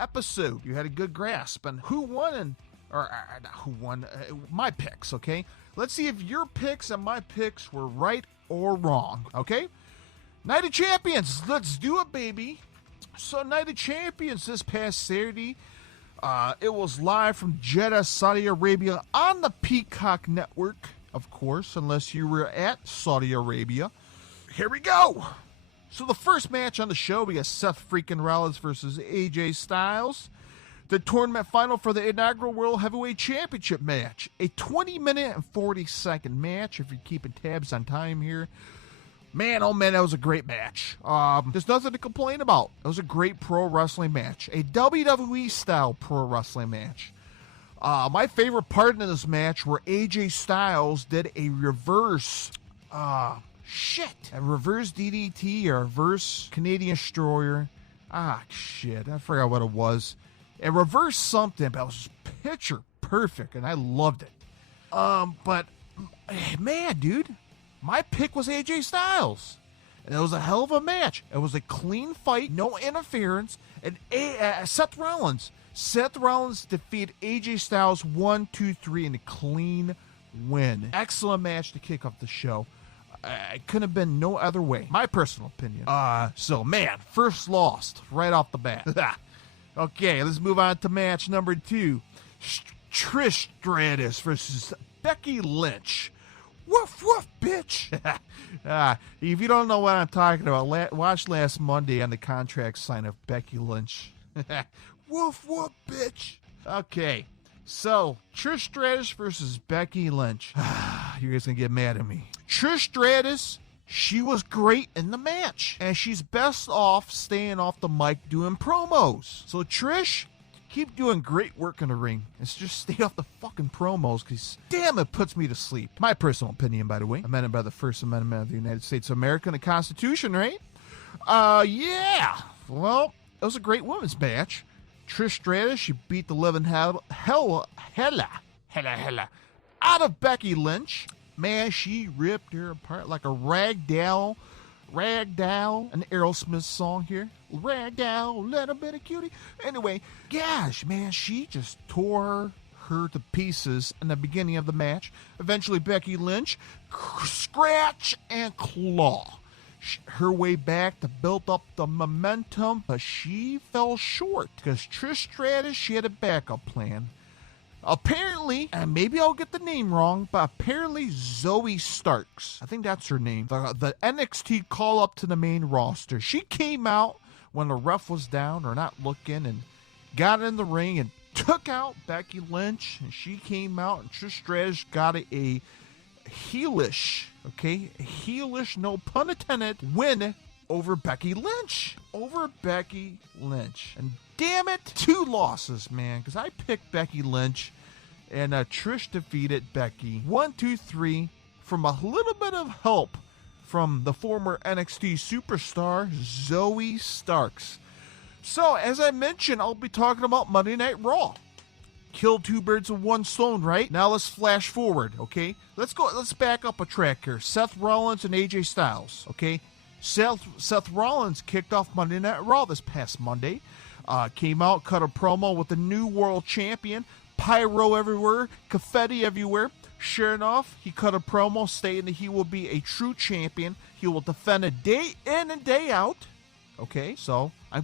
episode. You had a good grasp on who won my picks, okay? Let's see if your picks and my picks were right or wrong, okay? Night of Champions, let's do it, baby. So, Night of Champions this past Saturday, it was live from Jeddah, Saudi Arabia on the Peacock Network, of course, unless you were at Saudi Arabia. Here we go. So, the first match on the show, we got Seth freaking Rollins versus AJ Styles. The tournament final for the inaugural World Heavyweight Championship match. A 20-minute and 40-second match, if you're keeping tabs on time here. Man, oh man, that was a great match. There's nothing to complain about. It was a great pro wrestling match. A WWE-style pro wrestling match. My favorite part in this match where AJ Styles did a reverse... a reverse DDT or a reverse Canadian Destroyer. I forgot what it was. It reversed something, but it was picture perfect, and I loved it. But, man, dude, my pick was AJ Styles. And it was a hell of a match. It was a clean fight, no interference, and Seth Rollins. Seth Rollins defeated AJ Styles 1-2-3 in a clean win. Excellent match to kick off the show. It couldn't have been no other way. My personal opinion. First lost right off the bat. Okay, let's move on to match number 2. Trish Stratus versus Becky Lynch. Woof, woof, bitch. If you don't know what I'm talking about, watch last Monday on the contract sign of Becky Lynch. Woof, woof, bitch. Okay, so Trish Stratus versus Becky Lynch. You guys gonna get mad at me. Trish Stratus, she was great in the match, and she's best off staying off the mic doing promos. So Trish, keep doing great work in the ring. It's just stay off the fucking promos, because damn, it puts me to sleep. My personal opinion, by the way. Amended by the First Amendment of the United States of America and the Constitution, right? Yeah. Well, it was a great women's match. Trish Stratus, she beat the living hella out of Becky Lynch. Man, she ripped her apart like a ragdoll, an Aerosmith song here. Ragdoll, little bit of cutie. Anyway, gosh, man, she just tore her to pieces in the beginning of the match. Eventually, Becky Lynch, scratch and claw her way back to build up the momentum, but she fell short because Trish Stratus, she had a backup plan. Apparently, and maybe I'll get the name wrong, but apparently Zoe Starks, I think that's her name, the NXT call-up to the main roster. She came out when the ref was down or not looking and got in the ring and took out Becky Lynch. And she came out and Trish Stratus got a heelish, no pun intended, win over Becky Lynch. And damn it, 2 losses, man, because I picked Becky Lynch, and Trish defeated Becky 1-2-3 from a little bit of help from the former NXT superstar Zoe Starks. So, as I mentioned, I'll be talking about Monday Night Raw. Kill 2 birds with 1 stone, right? Now let's flash forward, okay? Let's back up a track here. Seth Rollins and AJ Styles, okay? Seth Rollins kicked off Monday Night Raw this past Monday. Came out, cut a promo with the new world champion. Pyro everywhere, confetti everywhere. Sure enough, he cut a promo stating that he will be a true champion. He will defend it day in and day out. Okay, so I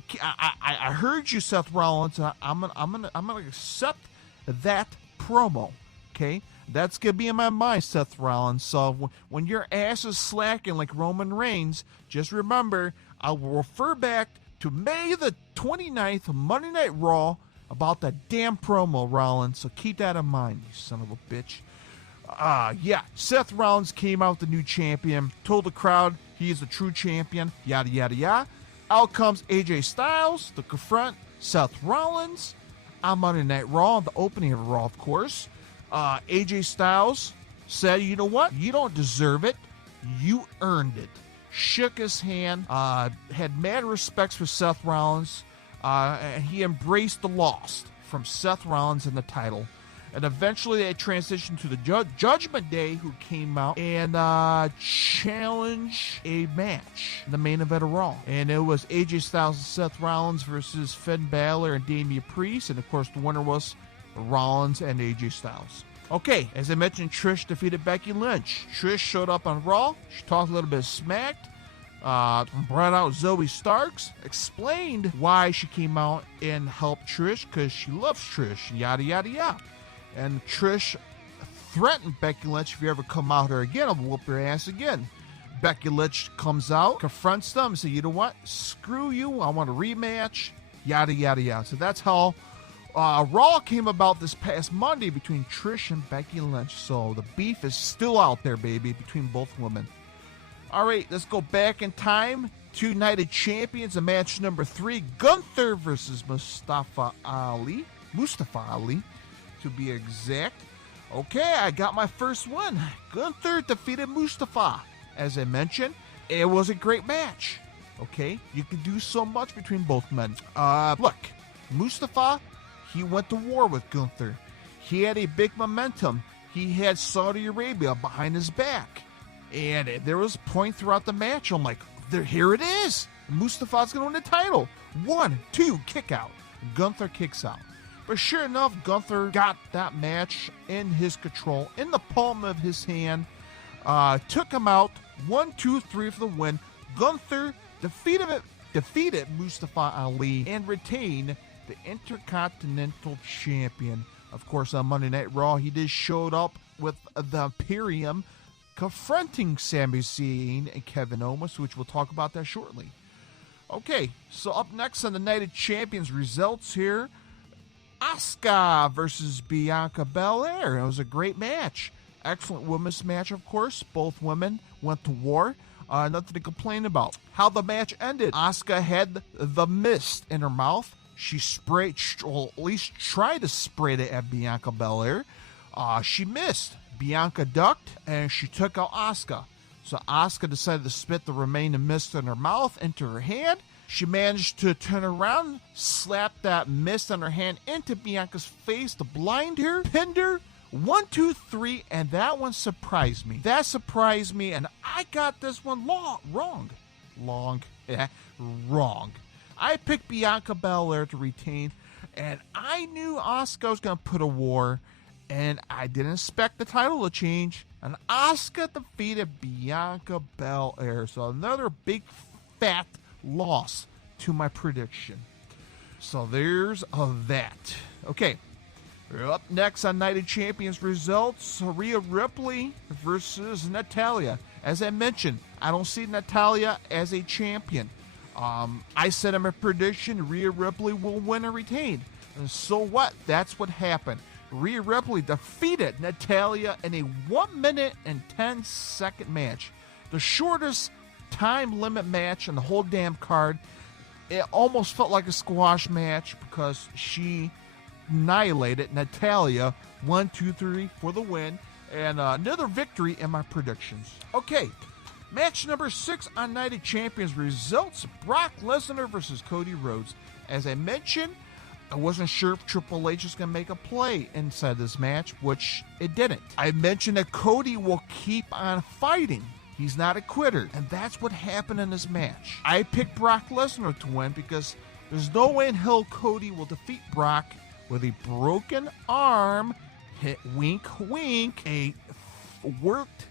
heard you, Seth Rollins. I'm gonna accept that promo. Okay, that's gonna be in my mind, Seth Rollins. So when your ass is slacking like Roman Reigns, just remember I will refer back to May the 29th, Monday Night Raw, about that damn promo, Rollins. So keep that in mind, you son of a bitch. Seth Rollins came out the new champion, told the crowd he is the true champion, yada yada yada. Out comes AJ Styles to confront Seth Rollins on Monday Night Raw, the opening of Raw, of course. AJ Styles said, you know what? You don't deserve it. You earned it. Shook his hand, had mad respects for Seth Rollins, and he embraced the loss from Seth Rollins in the title. And eventually they transitioned to the Judgment Day, who came out and challenged a match, the main event of Raw. And it was AJ Styles and Seth Rollins versus Finn Balor and Damian Priest. And of course, the winner was Rollins and AJ Styles. Okay, as I mentioned, Trish defeated Becky Lynch. Trish showed up on Raw. She talked a little bit of smack. Brought out Zoe Starks, explained why she came out and helped Trish, because she loves Trish, yada, yada, yada. And Trish threatened Becky Lynch, if you ever come out here again, I'll whoop your ass again. Becky Lynch comes out, confronts them, and says, you know what? Screw you, I want a rematch, yada, yada, yada. So that's how Raw came about this past Monday between Trish and Becky Lynch. So the beef is still out there, baby, between both women. All right, let's go back in time. Two United Champions, in match number 3, Gunther versus Mustafa Ali. Mustafa Ali, to be exact. Okay, I got my first one. Gunther defeated Mustafa. As I mentioned, it was a great match. Okay, you can do so much between both men. Look, Mustafa, he went to war with Gunther. He had a big momentum. He had Saudi Arabia behind his back. And there was a point throughout the match, I'm like, here it is. Mustafa's going to win the title. 1, 2, kick out. Gunther kicks out. But sure enough, Gunther got that match in his control, in the palm of his hand. Took him out. 1, 2, 3 for the win. Gunther defeated Mustafa Ali and retained the Intercontinental Champion. Of course, on Monday Night Raw, he just showed up with the Imperium, confronting Sami Zayn and Kevin Owens, which we'll talk about that shortly. Okay, so up next on the Night of Champions results here, Asuka versus Bianca Belair. It was a great match. Excellent women's match, of course. Both women went to war. Nothing to complain about. How the match ended. Asuka had the mist in her mouth. She sprayed, or at least tried to spray it at Bianca Belair. She missed. Bianca ducked, and she took out Asuka. So Asuka decided to spit the remaining mist in her mouth into her hand. She managed to turn around, slap that mist on her hand into Bianca's face to blind her, pinned her. 1, 2, 3, and that one surprised me. That surprised me, and I got this one wrong. Wrong. I picked Bianca Belair to retain, and I knew Asuka was going to put a war, and I didn't expect the title to change. And Asuka defeated Bianca Belair, so another big fat loss to my prediction. So there's that. Okay. We're up next on Night of Champions results. Rhea Ripley versus Natalya. As I mentioned, I don't see Natalya as a champion. I said in my prediction, Rhea Ripley will win and retain. And so what? That's what happened. Rhea Ripley defeated Natalya in a 1 minute and 10-second match. The shortest time limit match on the whole damn card. It almost felt like a squash match because she annihilated Natalya. 1, 2, 3 for the win, and another victory in my predictions. Okay, match number 6 on Night of Champions results: Brock Lesnar versus Cody Rhodes. As I mentioned, I wasn't sure if Triple H was going to make a play inside this match, which it didn't. I mentioned that Cody will keep on fighting. He's not a quitter, and that's what happened in this match. I picked Brock Lesnar to win because there's no way in hell Cody will defeat Brock with a broken arm, hit wink, wink, a worked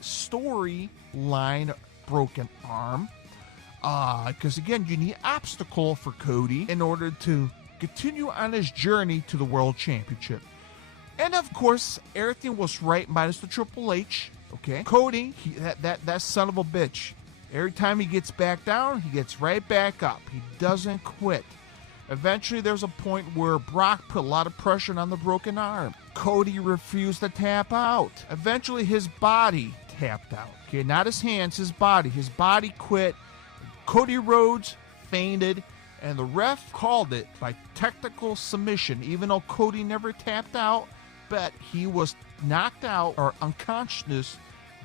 storyline broken arm. Because again, you need obstacle for Cody in order to continue on his journey to the World Championship. And of course, everything was right minus the Triple H. Okay, Cody, that son of a bitch. Every time he gets back down, he gets right back up. He doesn't quit. Eventually, there's a point where Brock put a lot of pressure on the broken arm. Cody refused to tap out. Eventually, his body tapped out. Okay, not his hands, his body. His body quit. Cody Rhodes fainted, and the ref called it by technical submission, even though Cody never tapped out, but he was knocked out or unconscious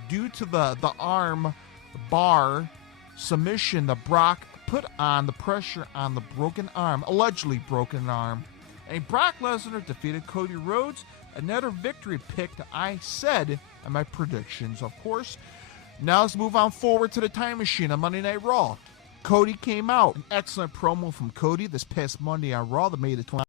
due to the arm bar submission that Brock put on the pressure on the broken arm, allegedly broken arm. And Brock Lesnar defeated Cody Rhodes Another victory pick that I said in my predictions, of course. Now let's move on forward to the time machine on Monday Night Raw. Cody came out. An excellent promo from Cody this past Monday on Raw, the May the 20th.